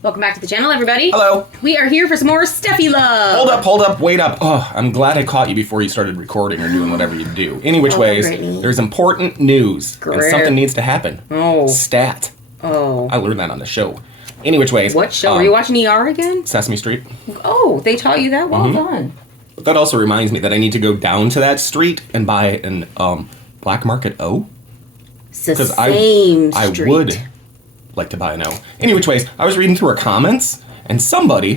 Welcome back to the channel, everybody. Hello. We are here for some more STEFFI Love. Hold up, wait up. Oh, I'm glad I caught you before you started recording or doing whatever you do. Any which ways, Brittany. there's important news. And something needs to happen. Oh. Stat. Oh. I learned that on the show. Any which ways. What show? Are you watching ER again? Sesame Street. Oh, they taught you that? Well done. But that also reminds me that I need to go down to that street and buy an Black Market O. It's the same street. I would like to buy an O. Any which ways, I was reading through our comments, and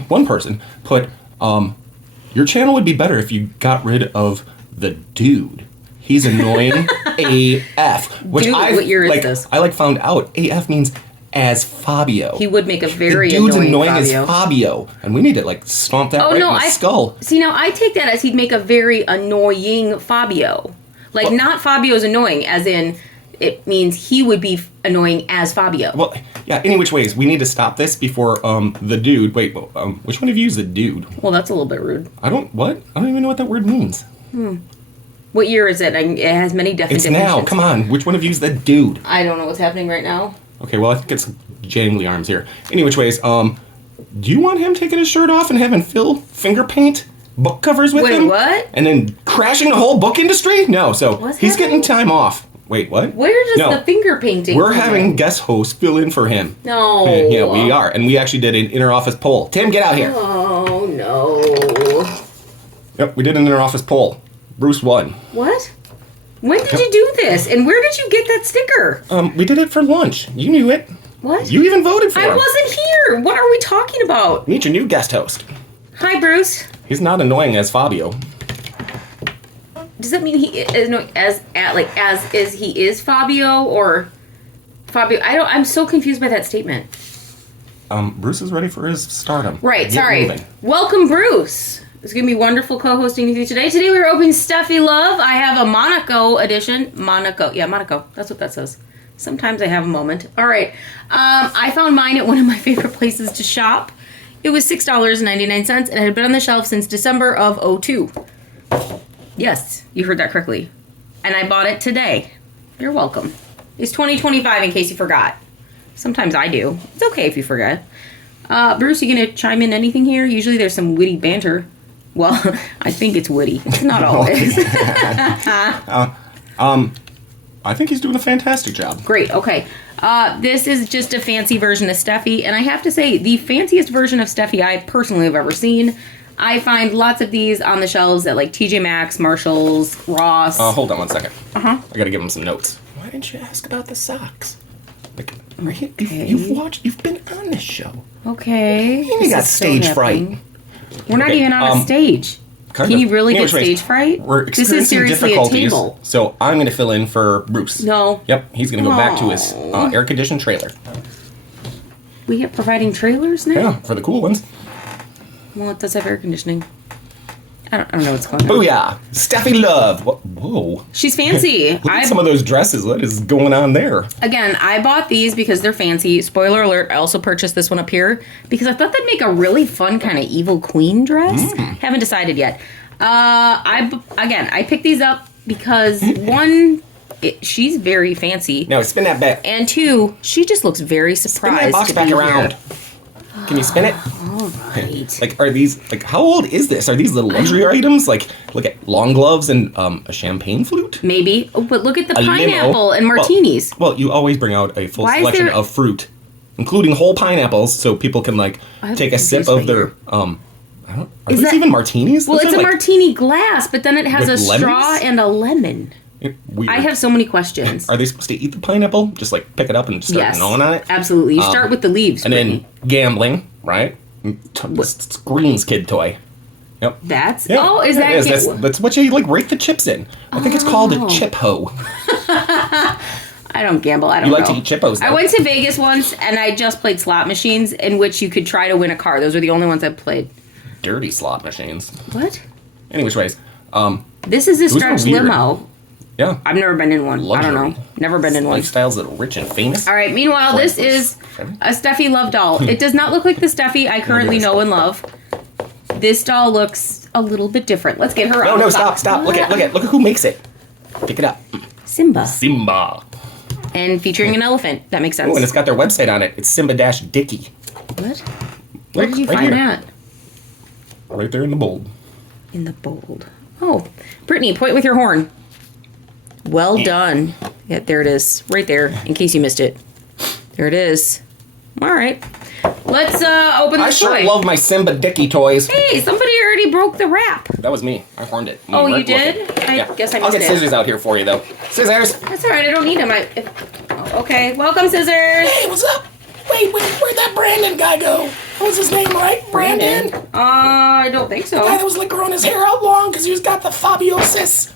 one person, put, your channel would be better if you got rid of the dude. He's annoying AF. Which Dude, what year is this? I found out AF means as Fabio. He would make a very the dude's annoying as Fabio. And we need to stomp that in the skull. See, now I take that as he'd make a very annoying Fabio. Not Fabio's annoying, as in it means he would be annoying as Fabio. Well, yeah, any which ways, we need to stop this before the dude. Wait, which one of you is the dude? Well, that's a little bit rude. I don't even know what that word means. What year is it? It has many definitions. It's now. Come on. Which one of you is the dude? I don't know what's happening right now. Okay, well, I think it's jangly arms here. Any which ways, do you want him taking his shirt off and having Phil finger paint book covers with him? Wait, what? And then crashing the whole book industry? No, so he's getting time off. Wait, what? Where does the finger painting We're having guest hosts fill in for him. No. Yeah, we are. And we actually did an inter-office poll. Tim, get out here. Oh, no. Yep, we did an inter-office poll. Bruce won. What? When did you do this? And where did you get that sticker? We did it for lunch. You knew it. What? You even voted for him. I wasn't here. What are we talking about? Meet your new guest host. Hi, Bruce. He's not annoying as Fabio. Does that mean he is annoying he is Fabio or Fabio? I'm so confused by that statement. Bruce is ready for his stardom. Right, Get sorry. moving. Welcome, Bruce. It's going to be wonderful co-hosting with you today. Today we're opening STEFFI Love. I have a Monaco edition. Monaco. Yeah, Monaco. That's what that says. Sometimes I have a moment. All right. I found mine at one of my favorite places to shop. It was $6.99 and it had been on the shelf since December of 2002. Yes, you heard that correctly. And I bought it today. You're welcome. It's 2025 in case you forgot. Sometimes I do. It's okay if you forget. Bruce, you gonna chime in anything here? Usually there's some witty banter. Well, I think it's witty. It's not always. I think he's doing a fantastic job. Great, okay. This is just a fancy version of STEFFI, and I have to say, the fanciest version of STEFFI I personally have ever seen. I find lots of these on the shelves at TJ Maxx, Marshalls, Ross. Hold on one second. Uh-huh. I gotta give him some notes. Why didn't you ask about the socks? Okay. You've been on this show. Okay. You got stage fright. We're not even on a stage. Can you really get stage fright? We're experiencing difficulties, so I'm going to fill in for Bruce. No. Yep, he's going to go back to his air-conditioned trailer. We are providing trailers now? Yeah, for the cool ones. Well, it does have air conditioning. I don't know what's going on. Booyah! STEFFI Love! Whoa. She's fancy. Look at some of those dresses. What is going on there? Again, I bought these because they're fancy. Spoiler alert, I also purchased this one up here because I thought they'd make a really fun kind of evil queen dress. Haven't decided yet. I picked these up because one, she's very fancy. Now, spin that back. And two, she just looks very surprised. Spin that box back around. Can you spin it? All right. Are these, how old is this? Are these little luxury items? Look at long gloves and a champagne flute? Maybe. Oh, but look at the pineapple limo. and martinis. Well, you always bring out a full selection of fruit, including whole pineapples, so people can, take a sip of their, are these even martinis? Well, it's a martini glass, but then it has a straw and a lemon. Weird. I have so many questions. Are they supposed to eat the pineapple? Just pick it up and start gnawing on it? Absolutely. You start with the leaves. And then gambling, right? It's Green's kid toy. Yep. That's that's what you rake the chips in. I think it's called a chip hoe. I don't gamble. I don't know. You like to eat chippos, though. I went to Vegas once and I just played slot machines in which you could try to win a car. Those are the only ones I've played. Dirty slot machines. What? Anyways, this is a stretch limo. Yeah. I've never been in one. Luxury. I don't know. Never been in one. Lifestyles that are rich and famous. All right. Meanwhile, this is a STEFFI Love doll. It does not look like the STEFFI I currently know and love. This doll looks a little bit different. Let's get her. No, stop. Look at who makes it. Pick it up. Simba. Simba. And featuring an elephant. That makes sense. Oh, and it's got their website on it. It's Simba-Dicky. What? Where did you right find here. that? Right there in the bold. In the bold. Oh, Brittany, point with your horn. Well done. Yeah, there it is. Right there, in case you missed it. There it is. All right. Let's open the I sure toy. love my Simba Dicky toys. Hey, somebody already broke the wrap. That was me. I horned it. Oh, you Look did? it. I guess I I'll missed get it. scissors out here for you, though. Scissors. That's all right. I don't need them. Okay. Welcome, scissors. Hey, what's up? Wait, where'd that Brandon guy go? What was his name, right? Brandon? I don't think so. The guy that was like growing his hair out long because he's got the fabiosis.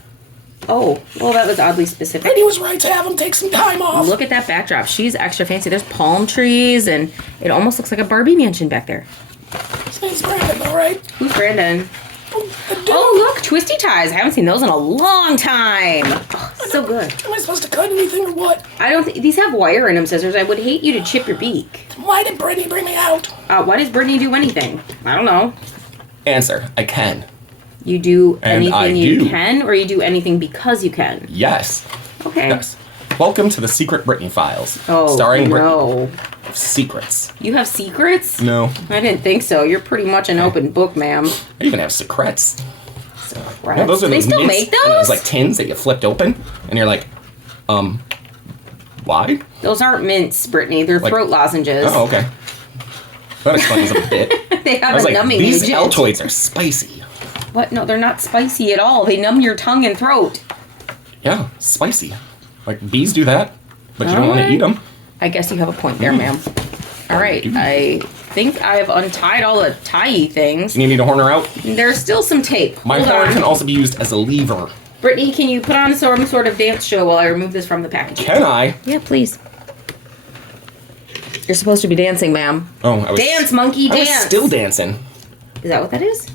Oh, well, that was oddly specific. And he was right to have him take some time off. Look at that backdrop. She's extra fancy. There's palm trees, and it almost looks like a Barbie mansion back there. His name's Brandon, all right? Who's Brandon? The dude. Oh, look, twisty ties. I haven't seen those in a long time. Oh, so good. Am I supposed to cut anything or what? I don't think these have wire in them, scissors. I would hate you to chip your beak. Why did Brittany bring me out? Why does Brittany do anything? I don't know. Answer, I can. You do And I anything you do. can, or you do anything because you can? Yes. Okay. Yes. Welcome to the Secret Brittany Files. Oh, Starring Brittany. no. Secrets. You have secrets? No. I didn't think so. You're pretty much an open book, ma'am. I even have secrets. Right. Yeah, those are They those still mints, make and those those? like tins that you flipped open, and you're like, why? Those aren't mints, Brittany. They're Like- throat lozenges. Oh, okay. That explains a bit. They I have was a like, numbing these agent. Altoids are spicy. What? No, they're not spicy at all. They numb your tongue and throat. Yeah, spicy. Like bees do that, but you don't want to Alright. eat them. I guess you have a point there, ma'am. All right. I think I've untied all the tie things. You need me to horn her out? There's still some tape. My Hold horn on. can also be used as a lever. Brittany, can you put on some sort of dance show while I remove this from the package? Can I? Yeah, please. You're supposed to be dancing, ma'am. Oh, I was Dance, monkey, I was dance. still dancing. Is that what that is?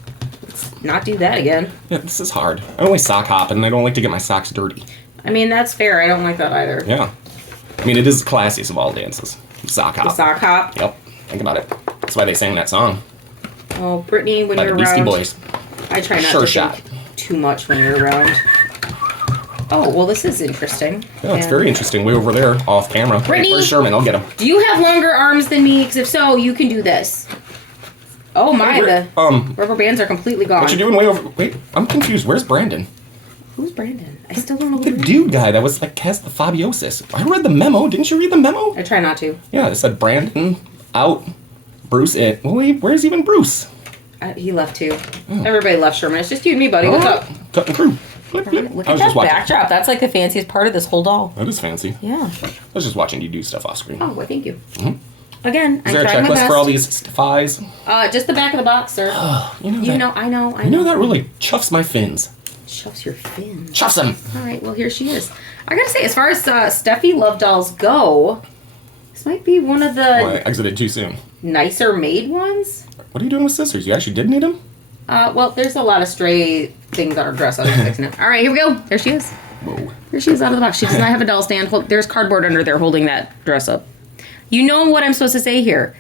Let's not do that again. Yeah, this is hard. I always sock hop, and I don't like to get my socks dirty. I mean, that's fair. I don't like that either. Yeah. I mean, it is the classiest of all dances. Sock hop. The sock hop. Yep. Think about it. That's why they sang that song Oh, Brittany, when by you're the Beastie around, Boys. I try not Sure to shot. think too much when you're around. Oh, well, this is interesting. Yeah, it's And very interesting. Way over there, off camera. Brittany? Where's Sherman? I'll get him. Do you have longer arms than me? Because if so, you can do this. Oh my, the rubber bands are completely gone. What you doing way over? Wait, I'm confused. Where's Brandon? Who's Brandon? I still don't know who The Brandon is. dude guy that was like has the fabiosis. I read the memo. Didn't you read the memo? I try not to. Yeah, it said Brandon out, Bruce in. Well, wait, where's even Bruce? He left too. Everybody left Sherman. It's just you and me, buddy. What's up? Cutting crew. Flip, flip. Look I at was that just watching. backdrop. That's like the fanciest part of this whole doll. That is fancy. Yeah. I was just watching you do stuff off screen. Oh, well, thank you. Again, Is I'm there a trying my checklist best. for all these STEFFIs? Just the back of the box, sir. You know You that. know, I know. You know that really chuffs my fins. Shoves your fin. Chuffs them. All right, well, here she is. I gotta say, as far as STEFFI Love dolls go, this might be one of the Oh, I exited too soon. nicer made ones. What are you doing with scissors? You actually did need them? Well, there's a lot of stray things on her dress. I was fixing it. All right, here we go. There she is. Whoa. Here she is out of the box. She does not have a doll stand. There's cardboard under there holding that dress up. You know what I'm supposed to say here.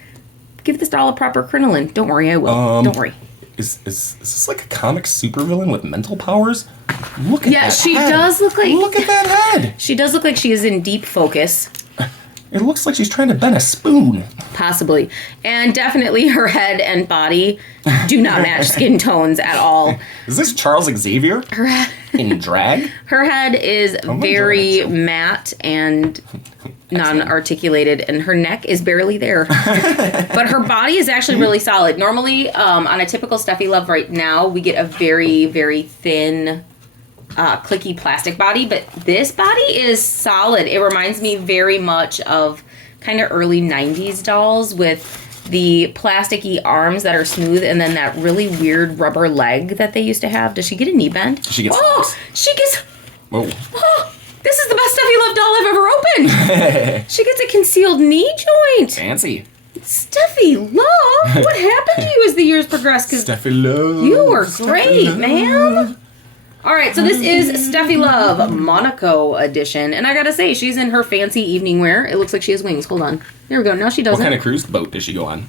Give this doll a proper crinoline. Don't worry, I will. Don't worry. Is this like a comic supervillain with mental powers? Look at Yeah, that she head. does look like- Look at that head. She does look like she is in deep focus. It looks like she's trying to bend a spoon. Possibly. And definitely her head and body do not match skin tones at all. Is this Charles Xavier in drag? Her head is my very God. matte and non-articulated, and her neck is barely there. But her body is actually really solid. Normally, on a typical STEFFI Love right now, we get a very, very thin, clicky plastic body, but this body is solid. It reminds me very much of kind of early 90s dolls with the plasticky arms that are smooth and then that really weird rubber leg that they used to have. Does she get a knee bend? She gets Oh, legs. she gets... Whoa. Oh, this is the best STEFFI Love doll I've ever opened. She gets a concealed knee joint. Fancy. STEFFI Love, what happened to you as the years progressed? Because STEFFI Love. you were STEFFI great, Love. ma'am. All right, so this is STEFFI Love Monaco edition, and I gotta say, she's in her fancy evening wear. It looks like she has wings. Hold on, there we go. Now she What doesn't. kind of cruise boat does she go on?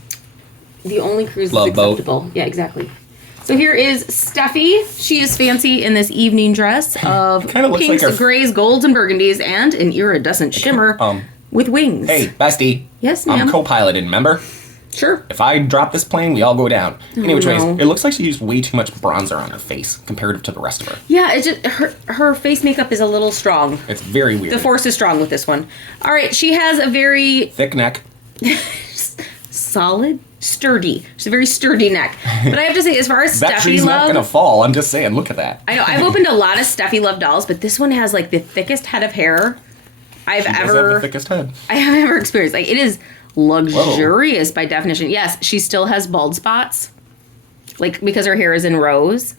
The only cruise Love is boat. acceptable. Yeah, exactly. So here is Steffi. She is fancy in this evening dress of Kinda looks pinks, like a- grays, golds, and burgundies, and an iridescent shimmer with wings. Hey, bestie. Yes, ma'am. I'm co-piloted, remember? Sure. If I drop this plane, we all go down. Anyway, no. it looks like she used way too much bronzer on her face comparative to the rest of her. Yeah, it's just her face makeup is a little strong. It's very weird. The force is strong with this one. All right, she has a very thick neck. solid, sturdy. She's a very sturdy neck. But I have to say, as far as that STEFFI tree's not Love, gonna fall. I'm just saying. Look at that. I know I've opened a lot of STEFFI Love dolls, but this one has like the thickest head of hair I've She does have the thickest head. I have ever experienced. Like, it is luxurious by definition. Yes, she still has bald spots, like because her hair is in rows,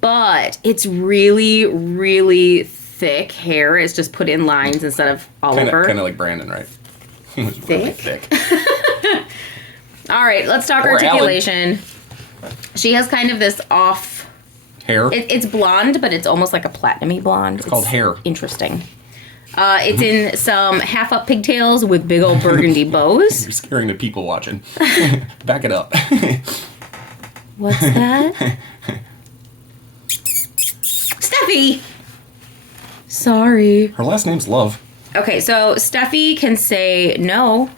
but it's really, really thick hair. It's just put in lines instead of all over. Kind of like Brandon, right? He was really thick. All right, let's talk articulation. She has kind of this off hair. It's blonde, but it's almost like a platinum-y blonde. It's called hair. Interesting. It's in some half-up pigtails with big old burgundy bows. You're scaring the people watching. Back it up. What's that? Steffi! Sorry. Her last name's Love. Okay, so Steffi can say no.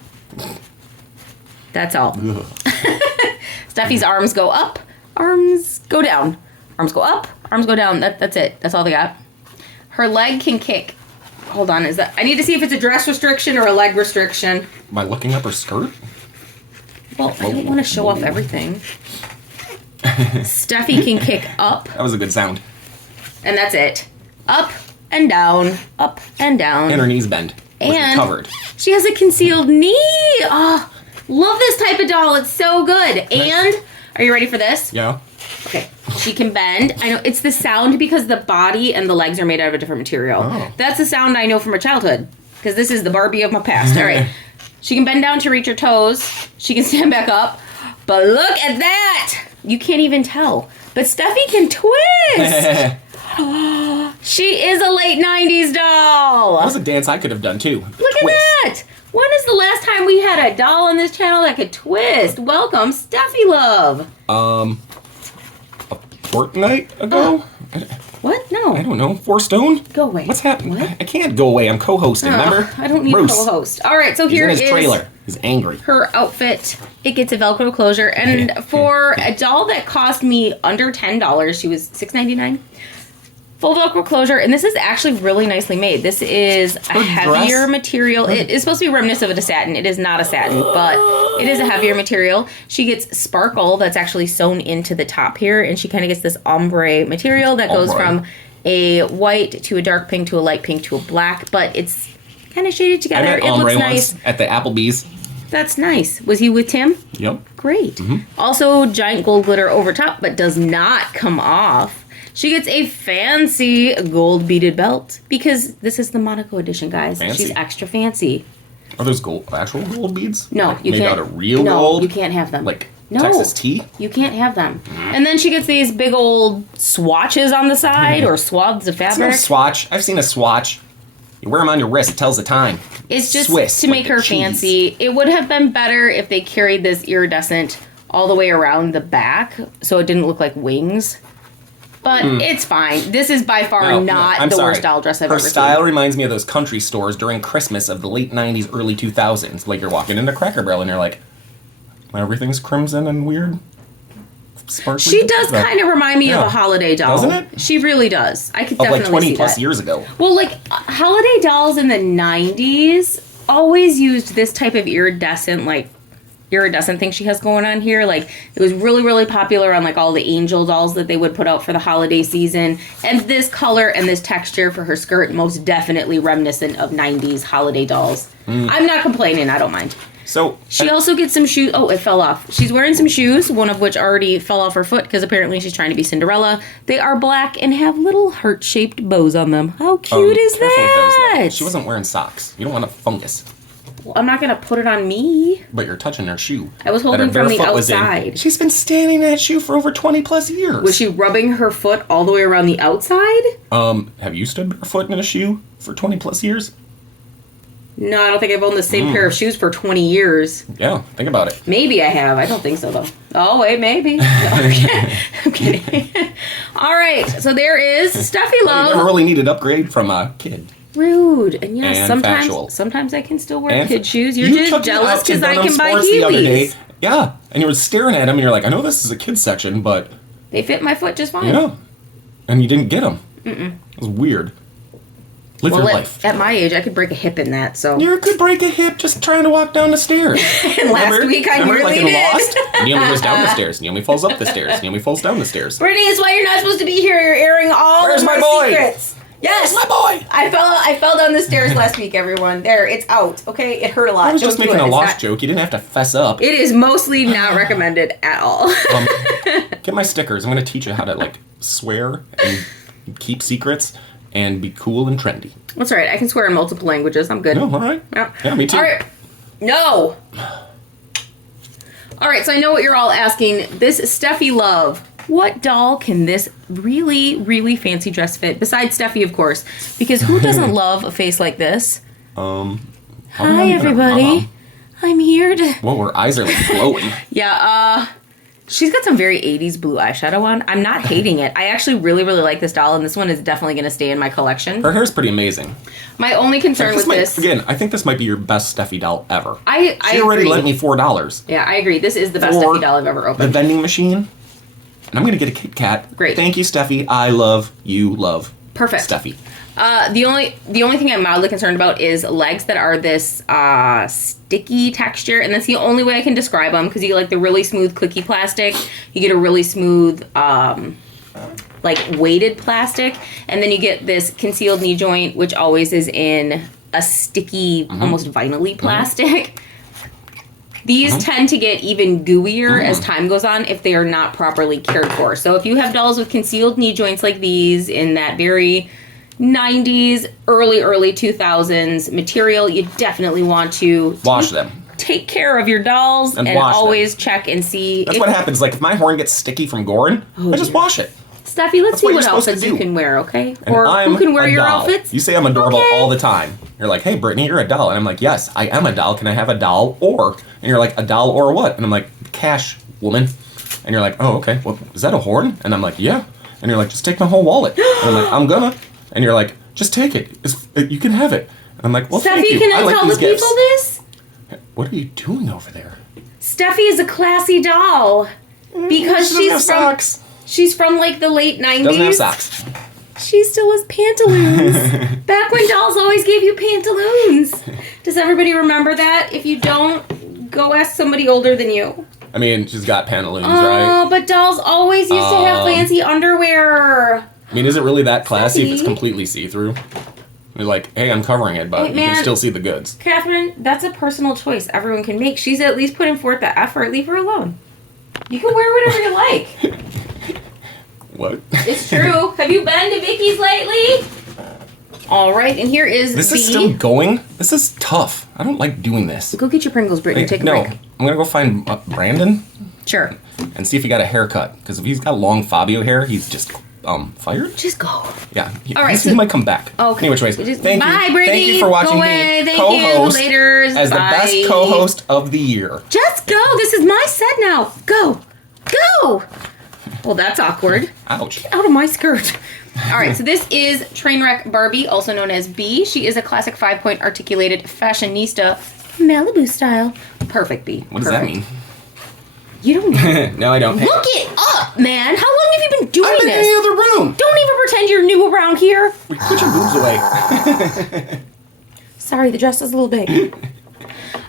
That's all. Steffi's arms go up, arms go down. Arms go up, arms go down. That's it. That's all they got. Her leg can kick. Hold on, is that... I need to see if it's a dress restriction or a leg restriction. Am I looking up her skirt? Well, I don't want to show off everything. Steffi can kick up. That was a good sound. And that's it. Up and down, up and down. And her knees bend. And covered. She has a concealed knee. Oh, love this type of doll. It's so good. And, are you ready for this? Yeah. Okay. She can bend. I know it's the sound because the body and the legs are made out of a different material. Oh. That's the sound I know from her childhood. Because this is the Barbie of my past. All right. She can bend down to reach her toes. She can stand back up. But look at that. You can't even tell. But Steffi can twist. She is a late 90s doll. That was a dance I could have done too. Look at that. When is the last time we had a doll on this channel that could twist? Welcome, STEFFI Love. A fortnight ago? What? No. I don't know. 4 stone? Go away. What's happening? What? I can't go away. I'm co-hosting, remember? I don't need a co-host. All right, so here is is trailer. He's angry. Her outfit. It gets a Velcro closure. And for a doll that cost me under $10, she was $6.99. Full Velcro closure, and this is actually really nicely made. This is a heavier material. It is supposed to be reminiscent of a satin. It is not a satin, but it is a heavier material. She gets sparkle that's actually sewn into the top here, and she kind of gets this ombre material that goes from a white to a dark pink to a light pink to a black, but it's kind of shaded together. I met ombre once at the Applebee's. That's nice. Was he with Tim? Yep. Great. Also, giant gold glitter over top, but does not come off. She gets a fancy gold beaded belt because this is the Monaco edition, guys. Fancy. She's extra fancy. Are those actual gold beads? No, like you made can't. out of real gold? No, you can't have them. Like Texas tea? You can't have them. And then she gets these big old swatches on the side or swaths of fabric. It's no swatch. I've seen a swatch. You wear them on your wrist. It tells the time. It's just Swiss, to make her fancy. It would have been better if they carried this iridescent all the way around the back so it didn't look like wings. But it's fine. This is by far not the worst doll dress I've ever seen. Her style reminds me of those country stores during Christmas of the late 90s, early 2000s. Like you're walking into Cracker Barrel and you're like, everything's crimson and weird. Sparkly. She does kind of remind me of a holiday doll. Doesn't it? She really does. I could definitely like 20 see plus that. years ago. Well, like holiday dolls in the 90s always used this type of iridescent thing she has going on here. Like it was really, really popular on like all the angel dolls that they would put out for the holiday season. And this color and this texture for her skirt most definitely reminiscent of 90s holiday dolls. I'm not complaining. I don't mind. So she also gets some shoes. Oh, it fell off. She's wearing some shoes, one of which already fell off her foot because apparently she's trying to be Cinderella. They are black and have little heart-shaped bows on them. How cute is that? She wasn't wearing socks. You don't want a fungus. Well, I'm not going to put it on me. But you're touching her shoe. I was holding from the outside. She's been standing in that shoe for over 20 plus years. Was she rubbing her foot all the way around the outside? Have you stood barefoot in a shoe for 20 plus years? No, I don't think I've owned the same pair of shoes for 20 years. Yeah, think about it. Maybe I have. I don't think so, though. Oh, wait, maybe. I'm kidding. All right, so there is STEFFI Love. You never really need an upgrade from a kid. Rude. And yes, and sometimes I can still wear kid shoes. You're you just took jealous me out to because I Dunham can buy Sports the other day. Heelys. Yeah, and you were staring at them, and you're like, I know this is a kid's section, but... They fit my foot just fine. Yeah. And you didn't get them. Mm-mm. It was weird. Live your life. At my age, I could break a hip in that, so... You could break a hip just trying to walk down the stairs. And last week, I nearly like did. Lost? Naomi goes down the stairs. Naomi falls up the stairs. Naomi falls down the stairs. Brittany, it's why you're not supposed to be here. You're airing all Where's of my my boy? secrets. Yes, Where's my boy? I fell down the stairs last week, everyone. There, it's out, okay? It hurt a lot. I was Don't just do making it. a It's lost not- joke. You didn't have to fess up. It is mostly not recommended at all. Get my stickers. I'm going to teach you how to, like, swear and keep secrets and be cool and trendy. That's all right. I can swear in multiple languages. I'm good. Oh, all right. Yeah, me too. All right. No. All right, so I know what you're all asking. This STEFFI Love, what doll can this really, really fancy dress fit? Besides Steffi, of course. Because who doesn't love a face like this? Hi, everybody. I'm here to... Whoa, her eyes are like glowing. Yeah, she's got some very 80s blue eyeshadow on. I'm not hating it. I actually really, really like this doll, and this one is definitely going to stay in my collection. Her hair's pretty amazing. My only concern with this... Again, I think this might be your best Steffi doll ever. I She already agree. lent me $4. Yeah, I agree. This is the best For Steffi doll I've ever The opened. vending machine. And I'm going to get a Kit Kat. Great. Thank you, Steffi. I love you, love Perfect. Steffi. The only thing I'm mildly concerned about is legs that are this sticky texture, and that's the only way I can describe them, because you get like the really smooth clicky plastic, you get a really smooth like weighted plastic, and then you get this concealed knee joint, which always is in a sticky, almost vinyl-y plastic. These tend to get even gooier as time goes on if they are not properly cared for. So if you have dolls with concealed knee joints like these in that very 90s, early 2000s material, you definitely want to Wash them. take care of your dolls and wash them. always check and see. That's what happens. Like, if my horn gets sticky from Gorin, I just wash it. Steffi, let's see what what you're supposed to outfits you do. can wear, okay? And Or I'm who can wear a your doll. outfits? You say I'm adorable Okay. all the time. You're like, hey, Brittany, you're a doll. And I'm like, yes, I am a doll. Can I have a doll or? And you're like, a doll or what? And I'm like, cash, woman. And you're like, oh, okay. Well, is that a horn? And I'm like, yeah. And you're like, just take my whole wallet. And I'm like, I'm gonna. And you're like, just take it. You can have it. And I'm like, well, Steffi, thank you. can I like tell these the gifts. people this? What are you doing over there? Steffi is a classy doll. Because She doesn't have she's from socks. she's from like the late 90s. Doesn't have socks. She still has pantaloons. Back when dolls always gave you pantaloons. Does everybody remember that? If you don't, go ask somebody older than you. I mean, she's got pantaloons, Oh, right? but dolls always used to have fancy underwear. I mean, is it really that classy if it's Steffi. completely see-through? You're like, hey, I'm covering it, but Hey, you can man. still see the goods. Catherine, that's a personal choice everyone can make. She's at least putting forth the effort. Leave her alone. You can wear whatever you like. What? It's true. Have you been to Vicky's lately? All right, and here is This the... is still going? This is tough. I don't like doing this. Go get your Pringles, Brittany. Hey, Take a no, break. I'm gonna go find Brandon Sure. and see if he got a haircut. Because if he's got long Fabio hair, he's just fired. Just go. Yeah. All right, He so- might come back. Okay. Anyways, Just- thank you. Bye, Brittany. Thank you for watching Go away. me Thank you. co-host Laters. as the Bye. best co-host of the year. Just go. This is my set now. Go. Go. Well, that's awkward. Ouch. Out of my skirt. All right, so this is Trainwreck Barbie, also known as B. She is a classic 5-point articulated fashionista, Malibu style. Perfect B. What does that mean? You don't know. No, I don't. Look it up, man. How long have you been doing I'm in this? the other room. Don't even pretend you're new around here. Put your boobs away. Sorry, the dress is a little big.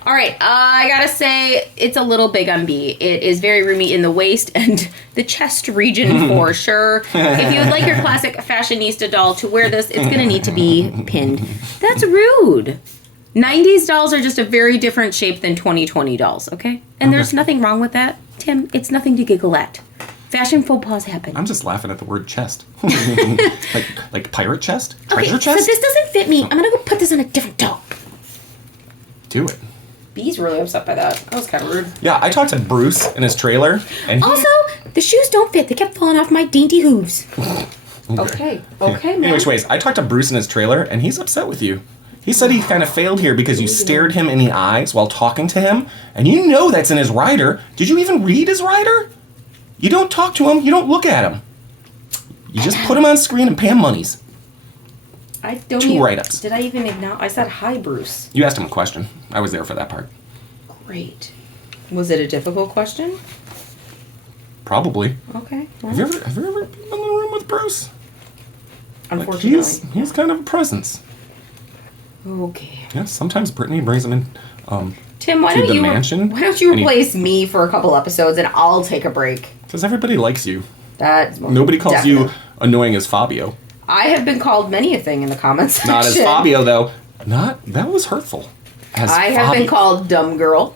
All right, I gotta say, it's a little big on B. It is very roomy in the waist and the chest region for sure. If you would like your classic fashionista doll to wear this, it's gonna need to be pinned. That's rude. 90s dolls are just a very different shape than 2020 dolls, okay? And there's nothing wrong with that, Tim. It's nothing to giggle at. Fashion faux pas happen. I'm just laughing at the word chest. like pirate chest? Okay, Treasure so chest? this doesn't fit me. I'm gonna go put this on a different doll. Do it. B's really upset by that. That was kind of rude. Yeah, I talked to Bruce in his trailer, and he... Also, the shoes don't fit. They kept falling off my dainty hooves. Okay, man. Anyways, I talked to Bruce in his trailer, and he's upset with you. He said he kind of failed here because you stared him in the eyes while talking to him, and you know that's in his rider. Did you even read his rider? You don't talk to him, you don't look at him. You just put him on screen and pay him monies. I don't 2 even, write-ups. Did I even acknowledge? I said hi, Bruce. You asked him a question. I was there for that part. Great. Was it a difficult question? Probably. Okay. Well, Have you ever been in the room with Bruce? unfortunately. He's kind of a presence. Okay. Yeah, sometimes Brittany brings him in Tim, why to don't the you mansion. why don't you and he- replace me for a couple episodes and I'll take a break? Because everybody likes you. That's more Nobody calls you definite. annoying as Fabio. I have been called many a thing in the comments section. Not as Fabio, though. That was hurtful. As I have been Fabio. called dumb girl.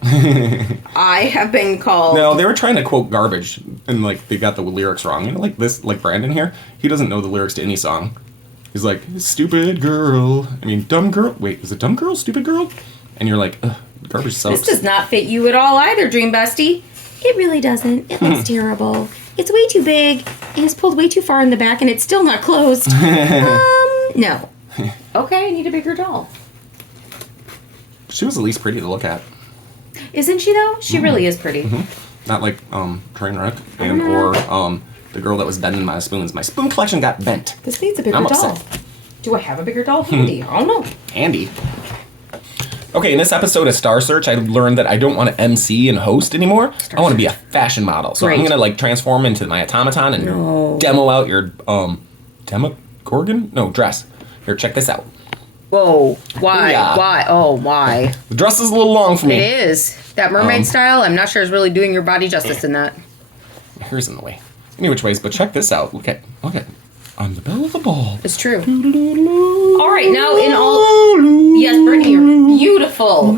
I have been called. No, they were trying to quote garbage, and like they got the lyrics wrong. You know, like this, like Brandon here, he doesn't know the lyrics to any song. He's like, stupid girl. I mean, dumb girl. Wait, is it dumb girl, stupid girl? And you're like, ugh, garbage sucks. This does not fit you at all either, Dream Bestie. It really doesn't. It looks terrible. It's way too big. And it's pulled way too far in the back, and it's still not closed. No. Okay, I need a bigger doll. She was at least pretty to look at. Isn't she though? She really is pretty. Not like Trainwreck and or the girl that was bending my spoons. My spoon collection got bent. This needs a bigger I'm doll. upset. Do I have a bigger doll handy? I don't know. Andy. Okay, in this episode of Star Search, I learned that I don't want to MC and host anymore. I want to be a fashion model. So I'm Great. gonna like transform into my automaton and demo out your Demogorgon? No, dress. Here, check this out. Whoa. Why? Booyah. Why? Oh, why? The dress is a little long for me. It is. That mermaid style, I'm not sure is really doing your body justice in that. Hair's in the way. Any which ways, but check this out. Look at. I'm the belle of the ball. It's true. All right, now in all... Yes, Brittany, you're beautiful.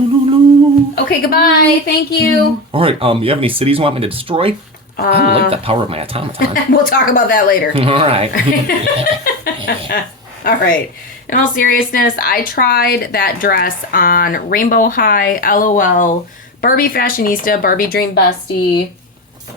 Okay, goodbye. Thank you. All right, you have any cities you want me to destroy? I like the power of my automaton. We'll talk about that later. All right. All right. In all seriousness, I tried that dress on Rainbow High, LOL, Barbie Fashionista, Barbie Dream Bestie.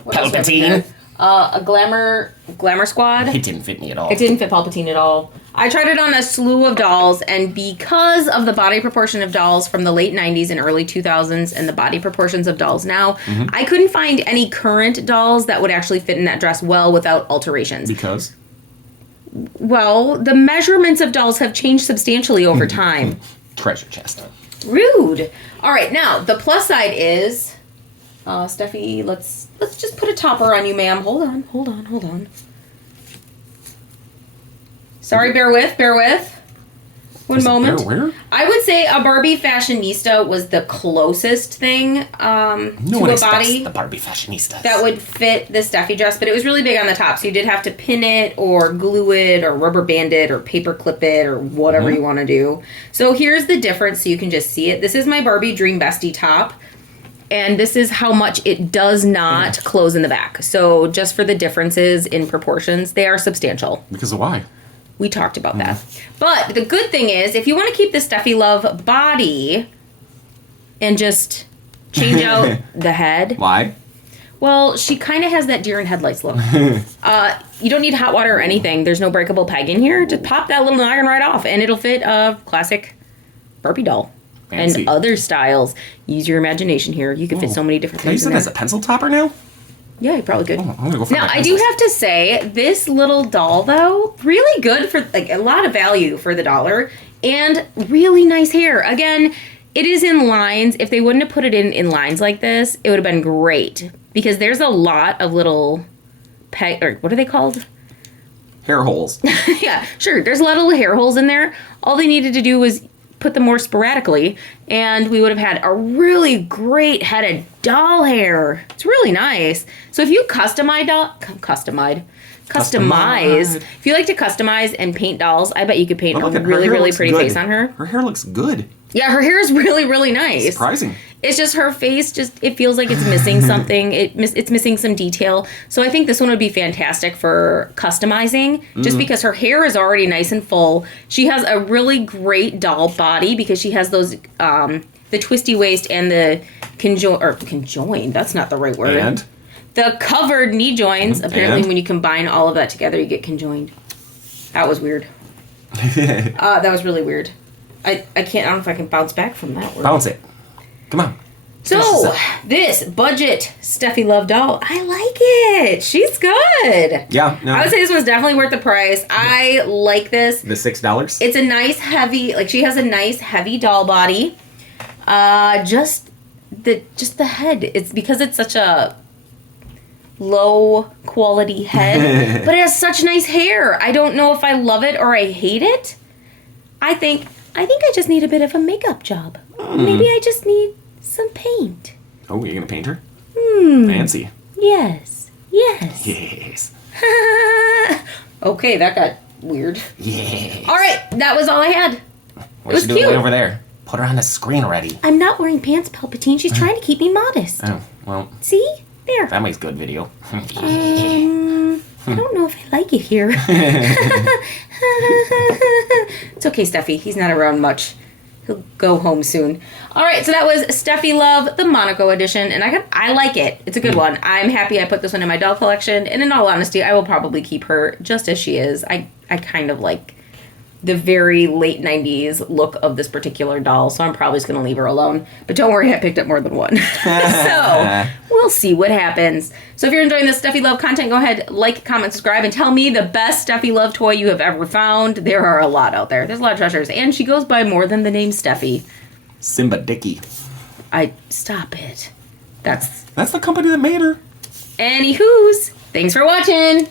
What else was Palpatine. there? A Glamour Squad. It didn't fit me at all. It didn't fit Palpatine at all. I tried it on a slew of dolls, and because of the body proportion of dolls from the late 90s and early 2000s and the body proportions of dolls now, I couldn't find any current dolls that would actually fit in that dress well without alterations. Because? Well, the measurements of dolls have changed substantially over time. Treasure chest. Rude. All right, now, the plus side is... Steffi, let's just put a topper on you, ma'am. Hold on. Sorry, bear with. One moment. Where? I would say a Barbie Fashionista was the closest thing No to one a expects body the Barbie fashionistas. that would fit the Steffi dress, but it was really big on the top, so you did have to pin it or glue it or rubber band it or paper clip it or whatever you want to do. So here's the difference so you can just see it. This is my Barbie Dream Bestie top. And this is how much it does not close in the back. So just for the differences in proportions, they are substantial. Because of why? We talked about that. But the good thing is, if you want to keep the Steffi Love body and just change out the head, Why? well, she kind of has that deer in headlights look. You don't need hot water or anything. There's no breakable peg in here. Just pop that little noggin right off, and it'll fit a classic Barbie doll. Fancy. And other styles. Use your imagination here. You can fit so many different Can I things use in it there. as a pencil topper now? Yeah, you probably could. Oh, I'm gonna go for Now, my I do pencils. have to say, this little doll, though, really good for, like, a lot of value for the $1. And really nice hair. Again, it is in lines. If they wouldn't have put it in lines like this, it would have been great. Because there's a lot of little or what are they called? Hair holes. Yeah, sure. There's a lot of little hair holes in there. All they needed to do was put them more sporadically, and we would have had a really great head of doll hair. It's really nice. So if you customize, if you like to customize and paint dolls, I bet you could paint But look a at her really, hair really looks pretty good. face on her. Her hair looks good. Yeah, her hair is really, really nice. Surprising. It's just her face, it feels like it's missing something. It's missing some detail. So I think this one would be fantastic for customizing, just because her hair is already nice and full. She has a really great doll body because she has those, the twisty waist and the conjoined, that's not the right word. And? The covered knee joints. Apparently And? when you combine all of that together, you get conjoined. That was weird. That was really weird. I don't know if I can bounce back from that word. Bounce it. Come on. So, this budget Steffi Love doll, I like it. She's good. Yeah. No. I would say this one's definitely worth the price. I like this. The $6? It's a nice heavy, she has a nice heavy doll body. just the head. It's because it's such a low quality head, but it has such nice hair. I don't know if I love it or I hate it. I think I just need a bit of a makeup job. Maybe I just need some paint. Oh, you're gonna paint her? Fancy. Yes. Yes. Okay, that got weird. Yes. All right, that was all I had. What's she cute. doing way over there? Put her on the screen already. I'm not wearing pants, Palpatine. She's trying to keep me modest. Oh, well, See? There. that makes good video. I don't know if I like it here. It's okay, Steffi. He's not around much. He'll go home soon. All right, so that was Steffi Love, the Monaco edition, and I like it. It's a good one. I'm happy I put this one in my doll collection, and in all honesty, I will probably keep her just as she is. I kind of like the very late 90s look of this particular doll, so I'm probably just going to leave her alone. But don't worry, I picked up more than one. So we'll see what happens. So if you're enjoying this Steffi Love content, go ahead, like, comment, subscribe, and tell me the best Steffi Love toy you have ever found. There are a lot out there. There's a lot of treasures. And she goes by more than the name Steffi. Simba Dicky. Stop it. That's the company that made her. Anywho's. Thanks for watching.